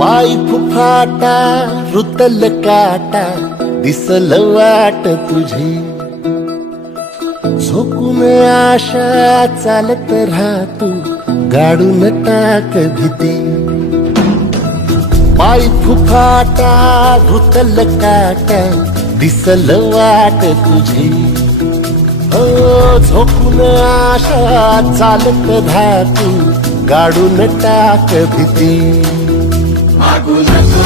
पाय फुफाटा रुतल काटा दिसल वाट तुझी, झोकून आशा चालत राहतू गाडून टाक भीती. पाय फुफाटा रुतल काटा दिसल वाट तुझी, हो झोकून आशा चालत राहतू गाडून टाक भीती. मागू नको